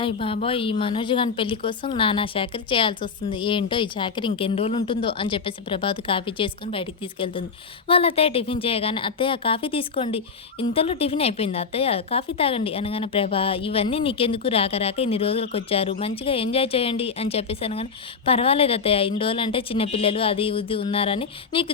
అయ్య బాబోయ్! ఈ మనోజ్ గాని పెళ్లి కోసం నానా చాకిరీ చేయాల్సొస్తుంది. ఏంటో ఈ చాకిరీ ఇంకెన్ని రోజులుంటుందో అని చెప్పేసి ప్రభావతి కాఫీ చేసుకొని బయటికి తీసుకెళ్తుంది. వాళ్ళ అత్తయ్య టిఫిన్ చేయగానే, "అత్తయ్య కాఫీ తీసుకోండి." ఇంతలో టిఫిన్ అయిపోయిందా అత్తయ్య? కాఫీ తాగండి అనగానే, "ప్రభా ఇవన్నీ నీకెందుకు రాక రాక ఇన్ని రోజులకొచ్చారు. మంచిగా ఎంజాయ్ చేయండి" అని చెప్పేసి అనగానే, "పర్వాలేదు అత్తయ్య ఇన్ని రోజులంటే చిన్న పిల్లలు అది ఇది ఉన్నారని నీకు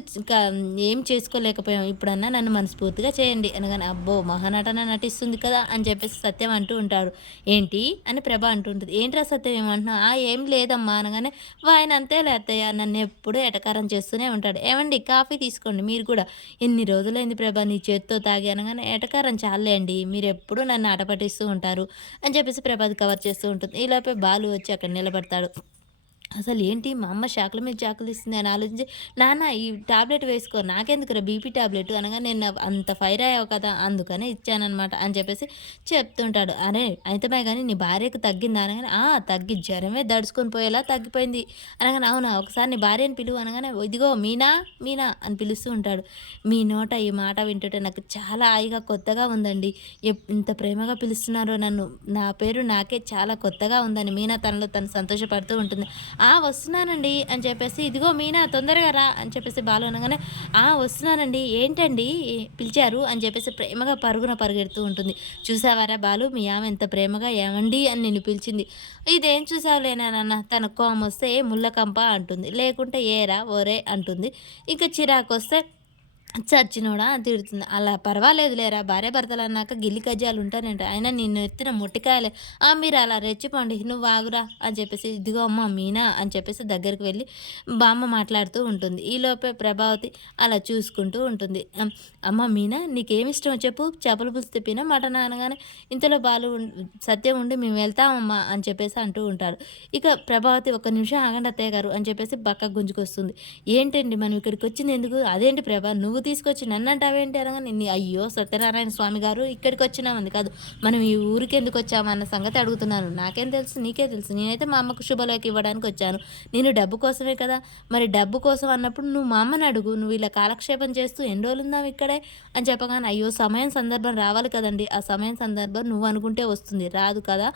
ఏం చేసుకోలేకపోయాం. ఇప్పుడన్నా నన్ను మనస్ఫూర్తిగా చేయండి" అనగానే, "అబ్బో! మహానటన నటిస్తుంది కదా!" అని చెప్పేసి సత్యం అంటూ ఉంటాడు. "ఏంటి?" అని ప్రభ అంటుంటది. "ఏంట్రా సత్యం ఏమంటున్నావు?" ఏం లేదమ్మా" అనగానే, "ఆయన అంతేలే అత్తయ్య నన్నెప్పుడూ ఎటకారం చేస్తూనే ఉంటాడు. ఏవండీ కాఫీ తీసుకోండి మీరు కూడా. ఎన్ని రోజులైంది ప్రభ నీ చేత్తో తాగి" అనగానే, "ఎటకారం చాలులే అండి. మీరెప్పుడూ నన్ను ఆట పట్టిస్తూ ఉంటారు" అని చెప్పేసి ప్రభ అది కవర్ చేస్తూ ఉంటుంది. ఈలోపే బాలు వచ్చి అక్కడ నిలబడతాడు. అసలేంటి మా అమ్మ షాకుల మీద షాకులు ఇస్తుంది అని ఆలోచించి, "నాన్న ఈ టాబ్లెట్ వేసుకో నాకెందుకురా బీపీ టాబ్లెట్" అనగా, "నేను అంత ఫైర్ అయ్యావు కదా అందుకనే ఇచ్చాననమాట" అని చెప్పేసి చెప్తుంటాడు. "అరే అయితమే గానీ నీ భార్యకు తగ్గిందా" అనగానే, తగ్గి జ్వరమే దడుచుకొని పోయేలా తగ్గిపోయింది" అనగానే, "అవునా ఒకసారి నీ భార్యని పిలువు" అనగానే, "ఇదిగో మీనా మీనా" అని పిలుస్తూ ఉంటాడు. మీ నోట ఈ మాట వింటుంటే నాకు చాలా హాయిగా కొత్తగా ఉందండి. ఇంత ప్రేమగా పిలుస్తున్నారో నన్ను, నా పేరు నాకే చాలా కొత్తగా ఉందని మీనా తనలో తను సంతోషపడుతూ ఉంటుంది. వస్తున్నానండి అని చెప్పేసి, "ఇదిగో మీనా తొందరగా రా" అని చెప్పేసి బాలు అనగానే, వస్తున్నానండి. ఏంటండి పిలిచారు" అని చెప్పేసి ప్రేమగా పరుగున పరిగెడుతూ ఉంటుంది. "చూసావారా బాలు మీ ఆమె ఎంత ప్రేమగా ఏవండీ అని నిన్ను పిలిచింది. ఇదేం చూసావులేనా నాన్న తన కోమొస్తే ముళ్ళకంప అంటుంది. లేకుంటే ఏరా ఓరే అంటుంది. ఇక చిరాకొస్తే చచ్చినోడా అని తిడుతుంది. అలా పర్వాలేదు లేరా భార్యాభర్తలన్నాక గిల్లి కజ్జాలు ఉంటానంట. అయినా నీ నెత్తిన మొట్టికాయలే. మీరు అలా రెచ్చిపోండి నువ్వు ఆగురా అని చెప్పేసి, ఇదిగో అమ్మ మీనా అని చెప్పేసి దగ్గరికి వెళ్ళి బామ్మ మాట్లాడుతూ ఉంటుంది. ఈలోపే ప్రభావతి అలా చూసుకుంటూ ఉంటుంది. అమ్మ మీనా నీకేమిష్టమో చెప్పు చేపల పులుసు తెప్పినా మటనా అనగానే, ఇంతలో బాలు సత్యం ఉండి మేము వెళ్తామమ్మా అని చెప్పేసి అంటూ ఉంటాడు. ఇక ప్రభావతి ఒక్క నిమిషం ఆగండి అత్తయ్య గారు అని చెప్పేసి పక్కకు గుంజుకొస్తుంది. ఏంటండి మనం ఇక్కడికొచ్చింది ఎందుకు? అదేంటి ప్రభా నువ్వు తీసుకొచ్చి నన్నంటావేంటి అనగానే, అయ్యో సత్యనారాయణ స్వామి గారు ఇక్కడికొచ్చినామంది కాదు. మనం ఈ ఊరికెందుకొచ్చామా అన్న సంగతి అడుగుతున్నాను. నాకేం తెలుసు నీకే తెలుసు. నేనైతే మా అమ్మకు శుభలేఖ ఇవ్వడానికొచ్చాను. నేను డబ్బు కోసమే కదా! మరి డబ్బు కోసం అన్నప్పుడు నువ్వు మా అమ్మని అడుగు. నువ్వు ఇలా కాలక్షేపం చేస్తూ ఎన్ని రోజులుందాం ఇక్కడే అని చెప్పగానే, అయ్యో సమయం సందర్భం రావాలి కదండీ! ఆ సమయం సందర్భం నువ్వు అనుకుంటే వస్తుంది. రాదు కదా!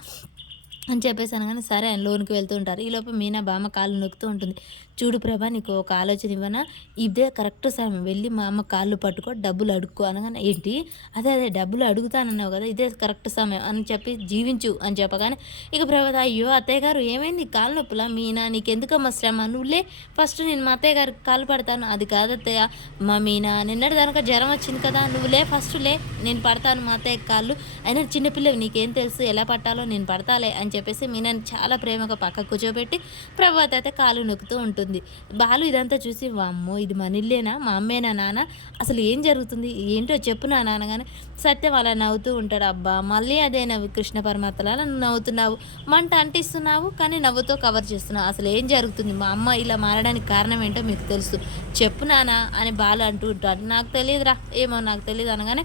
అని చెప్పేసి అనగానే, సరే అని లోనికి వెళ్తూ ఉంటారు. ఈలోపు మీనా బామ్మ కాళ్ళు నొక్కుతూ ఉంటుంది. చూడు ప్రభా నీకు ఒక ఆలోచన ఇవ్వనా? ఇదే కరెక్ట్ సమయం. వెళ్ళి మా అమ్మ కాళ్ళు పట్టుకో డబ్బులు అడుక్కో అనగానే, ఏంటి? అదే డబ్బులు అడుగుతానన్నావు కదా! ఇదే కరెక్ట్ సమయం అని చెప్పి జీవించు అని చెప్పగానే, ఇక ప్రభాత అయ్యో అత్తయ్య గారు ఏమైంది కాళ్ళు నొప్పులా? మీనా నీకెందుకమ్మా శ్రమ? నువ్వులే ఫస్ట్ నేను మా అత్తయ్య గారికి కాళ్ళు పడతాను. అది కాదు అత్తయ్య మా మీనా నిన్నటి దాకా జ్వరం వచ్చింది కదా! నువ్వులే ఫస్ట్ లే నేను పడతాను మా అత్తయ్యకి కాళ్ళు. అయినా చిన్నపిల్లవి నీకేం తెలుసు ఎలా పట్టాలో నేను పడతాలే అని చెప్పేసి మీనాని చాలా ప్రేమగా పక్కకు కూర్చోబెట్టి ప్రభావతి అయితే కాళ్ళు నొక్కుతూ ఉంటుంది. బాలు ఇదంతా చూసి వామ్మో ఇది మన ఇల్లేనా మా అమ్మేనా నాన్న అసలు ఏం జరుగుతుంది ఏంటో చెప్పు నాన్న అనగానే సత్యం అలా నవ్వుతూ ఉంటాడు. అబ్బా మళ్ళీ అదే నవ్వు కృష్ణ పరమాత్మలా నువ్వు నవ్వుతున్నావు మంట అంటిస్తున్నావు కానీ నవ్వుతో కవర్ చేస్తున్నావు అసలు ఏం జరుగుతుంది మా అమ్మ ఇలా మారడానికి కారణం ఏంటో మీకు తెలుసు చెప్పు నాన్న అని బాలు అంటూ ఉంటాడు. నాకు తెలియదురా ఏమో నాకు తెలియదు అనగానే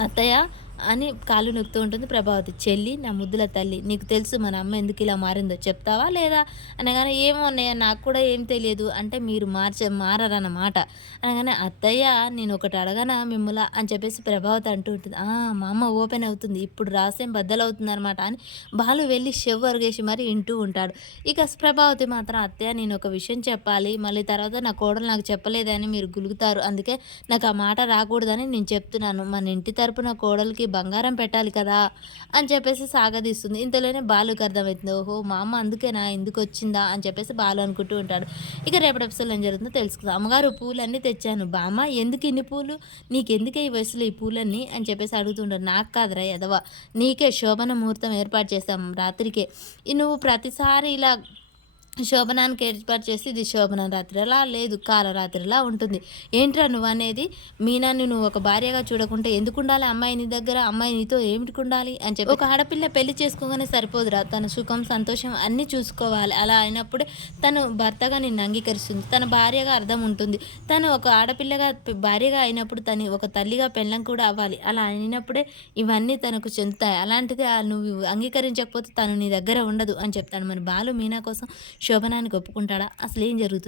అత్తయ్య అని కాళ్ళు నొక్కుతూ ఉంటుంది ప్రభావతి. చెల్లి నా ముద్దుల తల్లి నీకు తెలుసు మన అమ్మ ఎందుకు ఇలా మారిందో చెప్తావా లేదా అనగానే, ఏమో అన్నయ్య నాకు కూడా ఏం తెలియదు అంటే మీరు మారరన్నమాట అనగానే, అత్తయ్య నేను ఒకటి అడగనా మిమ్ముల అని చెప్పేసి ప్రభావతి అంటూ ఉంటుంది. మా అమ్మ ఓపెన్ అవుతుంది ఇప్పుడు రహస్యం బద్దలవుతుంది అనమాట అని బాలు వెళ్ళి చెవు అరుగేసి మరి వింటూ ఉంటాడు. ఇక ప్రభావతి మాత్రం, అత్తయ్య నేను ఒక విషయం చెప్పాలి మళ్ళీ తర్వాత నా కోడలు నాకు చెప్పలేదని మీరు గులుగుతారు అందుకే నాకు ఆ మాట రాకూడదని నేను చెప్తున్నాను. మన ఇంటి తరపున కోడలికి బంగారం పెట్టాలి కదా! అని చెప్పేసి సాగదీస్తుంది. ఇంతలోనే బాలుకి అర్థమైతుంది. ఓహో! మా అమ్మ అందుకేనా ఎందుకొచ్చిందా అని చెప్పేసి బాలు అనుకుంటూ ఉంటాడు. ఇక రేపటి ఎపిసోడ్‌లో ఏం జరుగుతుందో తెలుసుకుందాం. అమ్మగారు పూలన్నీ తెచ్చాను. బామ్మ ఎందుకు ఇన్ని పూలు? నీకెందుకే ఈ వయసులో ఈ పూలన్నీ అని చెప్పేసి అడుగుతుంటాడు. నాకు కాదురా ఎదవ నీకే శోభన ముహూర్తం ఏర్పాటు చేశాం రాత్రికే. నువ్వు ప్రతిసారి ఇలా శోభనానికి ఏర్పాటు చేసి ఇది శోభనం రాత్రిలా లేదు కాలరాత్రిలా ఉంటుంది. ఏంట్రా నువ్వనేది? మీనాని నువ్వు ఒక భార్యగా చూడకుంటే ఎందుకుండాలి అమ్మాయి నీ దగ్గర? అమ్మాయి నీతో ఏమిటికుండాలి? అని చెప్పి ఒక ఆడపిల్ల పెళ్లి చేసుకోగానే సరిపోదురా. తన సుఖం, సంతోషం అన్నీ చూసుకోవాలి. అలా అయినప్పుడే తను భర్తగా నిన్ను అంగీకరిస్తుంది. తన భార్యగా అర్థం ఉంటుంది. తను ఒక ఆడపిల్లగా భార్యగా అయినప్పుడు తను ఒక తల్లిగా పెళ్ళం కూడా అవ్వాలి. అలా అయినప్పుడే ఇవన్నీ తనకు చెందుతాయి. అలాంటిది నువ్వు అంగీకరించకపోతే తను నీ దగ్గర ఉండదు అని చెప్తాను. మరి బాలు మీనా కోసం శోభనానికి ఒప్పుకుంటాడా? అసలేం జరుగుతుంది?